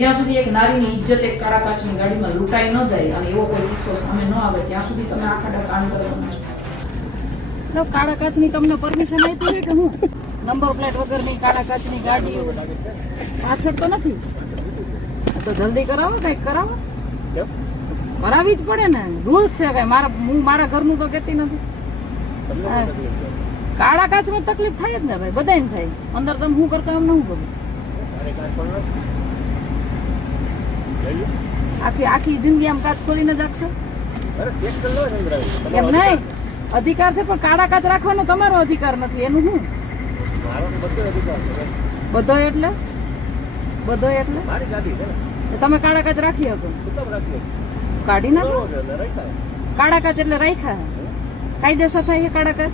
જ્યાં સુધી એક નારીની ઇજ્જત એક કાળા કાચની ગાડીમાં લૂંટાઈ ન જાય અને એવો કોઈ કિસ્સો સામે ન આવે ત્યાં સુધી તમે આ ખાડા કામ કરવાના છો. કાળા કાચની તમને પરમિશન આપી છે કે હું નંબર પ્લેટ વગરની કાળા કાચની ગાડી પાછળ તો નથી, તો જલ્દી કરાવો, કઈક કરાવો, કરાવી જ પડે ને, રૂલ્સ છે કઈ. હું મારા ઘરનું તો કહેતી નથી. કાળા કાચમાં તકલીફ થાય જ ને ભાઈ, બધાને થાય. અંદર તમે શું કરતા એમને શું કરું? આખી જિંદગી આમ કાચ ખોલીને જ રાખશો? એમ નહીં, અધિકાર છે પણ કાળા કાચ રાખવાનો તમારો અધિકાર નથી. એનું શું બધો એટલે તમે કાળા કાચ રાખી શકો, કાઢી નાખો. કાળા કાચ એટલે રાખ્યા, કાયદેસર થાય છે કાળા કાચ.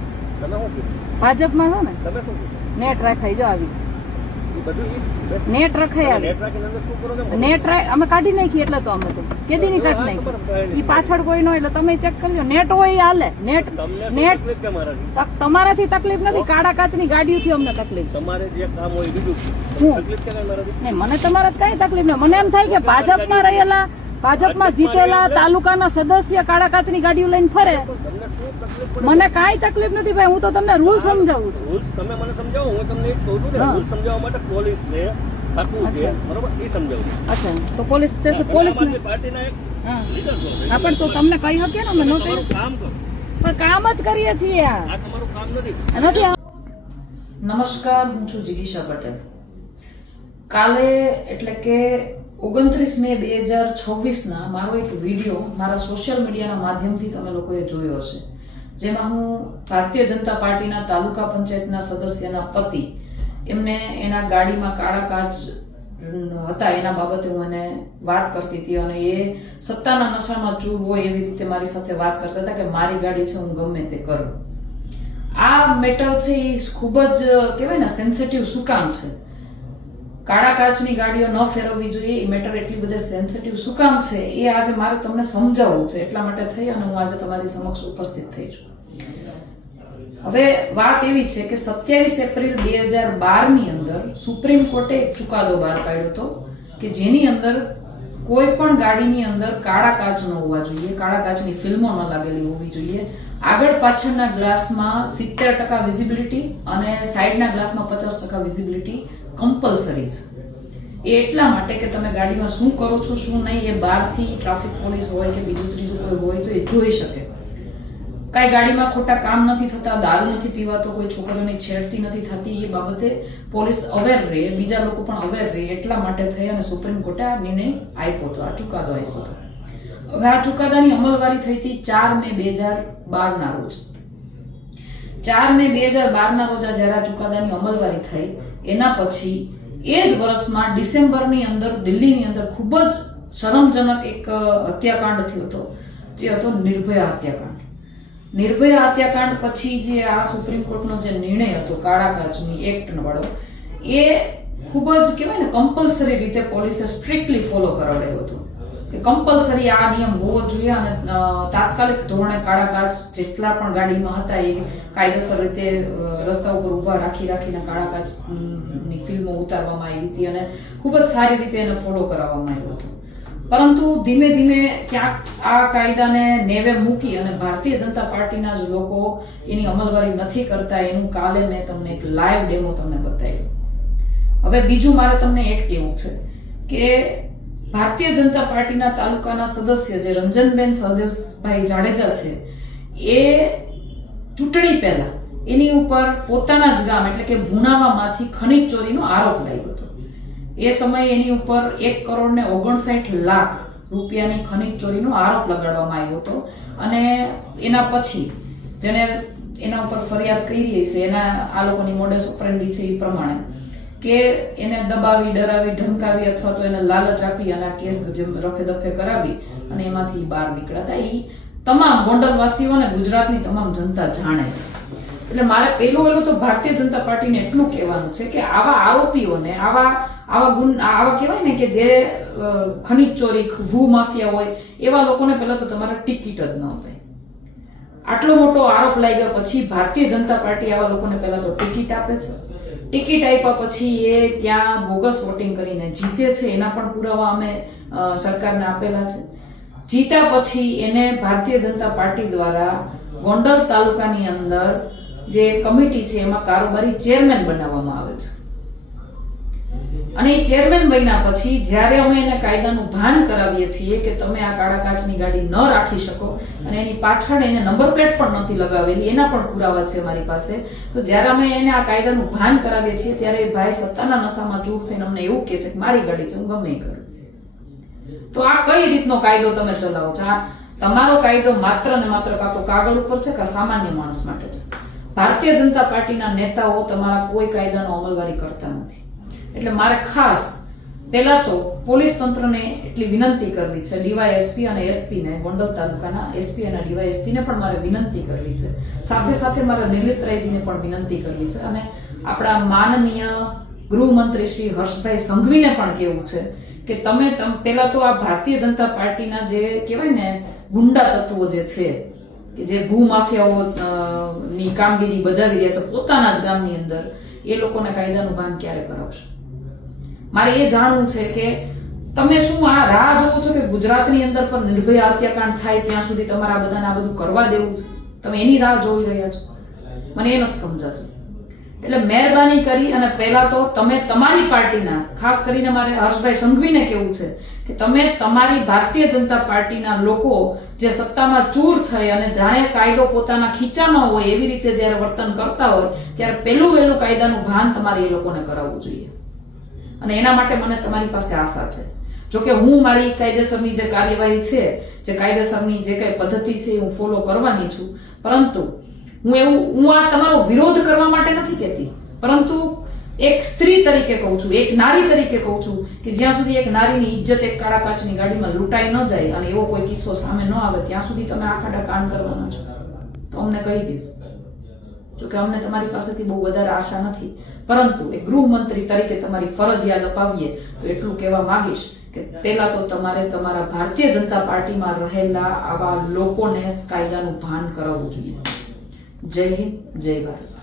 ભાજપમાં હો ને નેટ રાખાય, જો આવી નેટ રખાય, નેટ અમે કાઢી નાખી. એટલે તો અમે તો કેદી ની કાઢી નાખી. ઈ પાછળ કોઈ ન, એટલે તમે ચેક કરજો. નેટ હોય હાલે, નેટ તમારાથી તકલીફ નથી, કાળા કાચની ગાડીઓથી અમને તકલીફ છે. નહીં, મને તમારા કઈ તકલીફ નહીં. મને એમ થાય કે ભાજપમાં રહેલા, ભાજપમાં જીતેલા તાલુકાના સદસ્ય કાળા કાચની ગાડીઓ લઈને ફરે, મને કઈ તકલીફ નથી ભાઈ. હું તો તમને રૂલ સમજાવું છું. તમે મને સમજાવો, હું તમને એક કહું છું કે રૂલ સમજાવવા માટે પોલીસ છે, ખાતું છે, બરોબર, એ સમજાવું. અચ્છા, તો પોલીસ સ્ટેશન, પોલીસ પાર્ટીના એક લીડર છો. હા, પણ તો તમને કહી શકીએ ને, અમે ન કહી. કામ કરો, પણ કામ જ કરીએ છીએ. આ તમારું કામ નથી. નમસ્કાર, હું છું જિગીશા પટેલ. કાલે એટલે કે 29 મે 2026 મારો એક વિડીયો મારા સોશિયલ મીડિયાના માધ્યમથી તમે લોકોએ જોયો હશે, જેમાં હું ભારતીય જનતા પાર્ટીના તાલુકા પંચાયતના સદસ્યના પતિ, એમને એના ગાડીમાં કાળા કાચ હતા એના બાબતે હું એને વાત કરતી હતી, અને એ સત્તાના નશામાં ચૂર હોય એવી રીતે મારી સાથે વાત કરતા હતા કે મારી ગાડી છે, હું ગમે તે કરું. આ મેટર છે એ ખૂબ જ કહેવાય ને સેન્સિટિવ શું કામ છે, કાળા કાચની ગાડીઓ ન ફેરવવી જોઈએ, એ મેટર એટલી બધી સેન્સિટિવ શું કામ છે, એ આજે મારે તમને સમજાવવું છે. એટલા માટે થઈ અને હું આજે તમારી સમક્ષ ઉપસ્થિત થઈ છું. હવે વાત એવી છે કે 27 એપ્રિલ 2012 અંદર સુપ્રીમ કોર્ટે એક ચુકાદો બહાર પાડ્યો હતો કે જેની અંદર કોઈ પણ ગાડીની અંદર કાળા કાચ ન હોવા જોઈએ, કાળા કાચની ફિલ્મો ન લાગેલી હોવી જોઈએ, આગળ પાછળના ગ્લાસમાં 70% વિઝિબિલિટી અને સાઈડના ગ્લાસમાં 50% વિઝિબિલિટી કમ્પલસરી છે. એ એટલા માટે કે તમે ગાડીમાં શું કરો છો શું નહીં એ બહારથી ટ્રાફિક પોલીસ હોય કે બીજું ત્રીજું કોઈ હોય તો એ જોઈ શકે. કઈ ગાડીમાં ખોટા કામ નથી થતા, દારૂ નથી પીવાતો, કોઈ છોકરીઓની છેડતી નથી થતી, એ બાબતે પોલીસ અવેર રહે, બીજા લોકો પણ અવેર રહે, એટલા માટે થઈ અને સુપ્રીમ કોર્ટે આ નિર્ણય આપ્યો હતો, આ ચુકાદો આપ્યો હતો. હવે આ ચુકાદાની અમલવારી થઈ હતી 4 મે 2012 રોજ. 4 મે 2012 રોજ જ્યારે આ ચુકાદાની અમલવારી થઈ, એના પછી એ જ વર્ષમાં ડિસેમ્બરની અંદર દિલ્હીની અંદર ખૂબ જ શરમજનક એક હત્યાકાંડ થયો હતો, જે હતો નિર્ભયા હત્યાકાંડ. નિર્ભયા હત્યાકાંડ પછી જે આ સુપ્રીમ કોર્ટનો જે નિર્ણય હતો કાળા કાચની એક્ટ વાળો, એ ખૂબ જ કહેવાય ને કમ્પલસરી રીતે પોલીસે સ્ટ્રિક્ટલી ફોલો કરાવડાવ્યો હતો કે કમ્પલસરી આ નિયમ હોવો જોઈએ, અને તાત્કાલિક ધોરણે કાળા કાચ જેટલા પણ ગાડીમાં હતા એ કાયદેસર રીતે રસ્તા ઉપર ઉભા રાખીને કાળા કાચની ફિલ્મો ઉતારવામાં આવી હતી અને ખૂબ જ સારી રીતે એને ફોલો કરાવવામાં આવ્યો હતો. પરંતુ ધીમે ધીમે ક્યાંક આ કાયદાને નેવે મૂકી અને ભારતીય જનતા પાર્ટીના જ લોકો એની અમલવારી નથી કરતા. એનું કાલે મેં તમને એક લાઈવ ડેમો તમને બતાવ્યો. હવે બીજું મારે તમને એક કહેવું છે કે ભારતીય જનતા પાર્ટીના તાલુકાના સદસ્ય જે રંજનબેન સહદેવભાઈ જાડેજા છે, એ ચૂંટણી પહેલા એની ઉપર પોતાના જ ગામ એટલે કે ભુનાવામાંથી ખનીજ ચોરીનો આરોપ લાગ્યો હતો. એ સમયે એની ઉપર 1,59,00,000 રૂપિયાની ખનીજ ચોરીનો આરોપ લગાડવામાં આવ્યો હતો, અને એના પછી જેને એના ઉપર ફરિયાદ કરી છે એના આ લોકોની મોડેસ ઓપરેન્ડી છે એ પ્રમાણે કે એને દબાવી, ડરાવી, ધમકાવી અથવા તો એને લાલચ આપી અને કેસ રફે દફે કરાવી અને એમાંથી બહાર નીકળ્યા. એ તમામ ગોંડલવાસીઓ અને ગુજરાતની તમામ જનતા જાણે છે. એટલે મારે પહેલું તો ભારતીય જનતા પાર્ટીને એટલું કહેવાનું છે કે આવા આરોપીઓને, આવા કહેવાય ને કે જે ખનીજ ચોરી, ભૂ માફિયા હોય એવા લોકોને પહેલા તો તમારે ટિકિટ જ ન અપાય. આટલો મોટો આરોપ લાગ્યા પછી ભારતીય જનતા પાર્ટી આવા લોકોને પહેલા તો ટિકિટ આપે છે, ટિકિટ આપ્યા પછી એ ત્યાં બોગસ વોટિંગ કરીને જીતે છે, એના પણ પુરાવા અમે સરકારને આપેલા છે. જીત્યા પછી એને ભારતીય જનતા પાર્ટી દ્વારા ગોંડલ તાલુકાની અંદર જે કમિટી છે એમાં કારોબારી ચેરમેન બનાવવામાં આવે છે. અને એ ચેરમેન બન્યા પછી જ્યારે અમે એને કાયદાનું ભાન કરાવીએ છીએ કે તમે આ કાળા કાચની ગાડી ન રાખી શકો, અને એની પાછળ એને નંબર પ્લેટ પણ નથી લગાવેલી, એના પણ પુરાવા છે મારી પાસે. તો જ્યારે અમે એને આ કાયદાનું ભાન કરાવીએ છીએ ત્યારે એ ભાઈ સત્તાના નશામાં ચૂર થઈને અમને એવું કહે છે કે મારી ગાડી છે, હું ગમે એ કરું. તો આ કઈ રીતનો કાયદો તમે ચલાવો છો? આ તમારો કાયદો માત્ર ને માત્ર કાં તો કાગળ ઉપર છે કાં સામાન્ય માણસ માટે છે. ભારતીય જનતા પાર્ટીના નેતાઓ તમારા કોઈ કાયદાનો અમલવારી કરતા નથી. એટલે મારે ખાસ પહેલા તો પોલીસ તંત્રને એટલી વિનંતી કરવી છે, ડીવાયએસપી અને એસપી ને, ગોંડલ તાલુકાના એસપી અને ડીવાયએસપી ને પણ મારે વિનંતી કરવી છે. સાથે સાથે મારે નિલીત રાયજીને પણ વિનંતી કરવી છે, અને આપણા માનનીય ગૃહમંત્રી શ્રી હર્ષભાઈ સંઘવીને પણ કહેવું છે કે તમે પહેલા તો આ ભારતીય જનતા પાર્ટીના જે કહેવાય ને ગુંડા તત્વો જે છે કે જે ભૂમાફિયાઓ ની કામગીરી બજાવી રહ્યા છે પોતાના જ ગામની અંદર, એ લોકોને કાયદાનું ભાન ક્યારે કરાવશો? મારે એ જાણવું છે કે તમે શું આ રાહ જોવો છો કે ગુજરાતની અંદર પણ નિર્ભયા હત્યાકાંડ થાય ત્યાં સુધી તમારા બધાને આ બધું કરવા દેવું છે? તમે એની રાહ જોઈ રહ્યા છો? મને એ નથી સમજાતું. એટલે મહેરબાની કરી અને પહેલા તો તમે તમારી પાર્ટીના, ખાસ કરીને મારે હર્ષભાઈ સંઘવીને કેવું છે કે તમે તમારી ભારતીય જનતા પાર્ટીના લોકો જે સત્તામાં ચૂર થઈ અને જાણે કાયદો પોતાના ખીચામાં હોય એવી રીતે જ્યારે વર્તન કરતા હોય ત્યારે પહેલું વહેલું કાયદાનું ભાન તમારે એ લોકોને કરાવવું જોઈએ. અને એના માટે મને તમારી પાસે આશા છે. જોકે હું મારી કાયદેસરની જે કાર્યવાહી છે, જે કાયદેસરની જે કઈ પદ્ધતિ છે હું ફોલો કરવાની છું, પરંતુ હું આ તમારો વિરોધ કરવા માટે નથી કહેતી, પરંતુ એક સ્ત્રી તરીકે કહું છું, એક નારી તરીકે કહું છું કે જ્યાં સુધી એક નારીની ઇજ્જત એક કાળા કાચની ગાડીમાં લૂંટાઈ ન જાય અને એવો કોઈ કિસ્સો સામે ન આવે ત્યાં સુધી તમે આ ખાડા કાન કરવાના છો. તો અમને કહી દો. જોકે અમને તમારી પાસેથી બહુ વધારે આશા નથી, પરંતુ એક ગૃહમંત્રી તરીકે તમારી ફરજ યાદ અપાવીએ તો એટલું કહેવા માંગીશ કે પહેલા તો તમારે તમારા ભારતીય જનતા પાર્ટીમાં રહેલા આવા લોકોને કાયદાનું ભાન કરાવવું જોઈએ. જય હિન્દ, જય ભારત.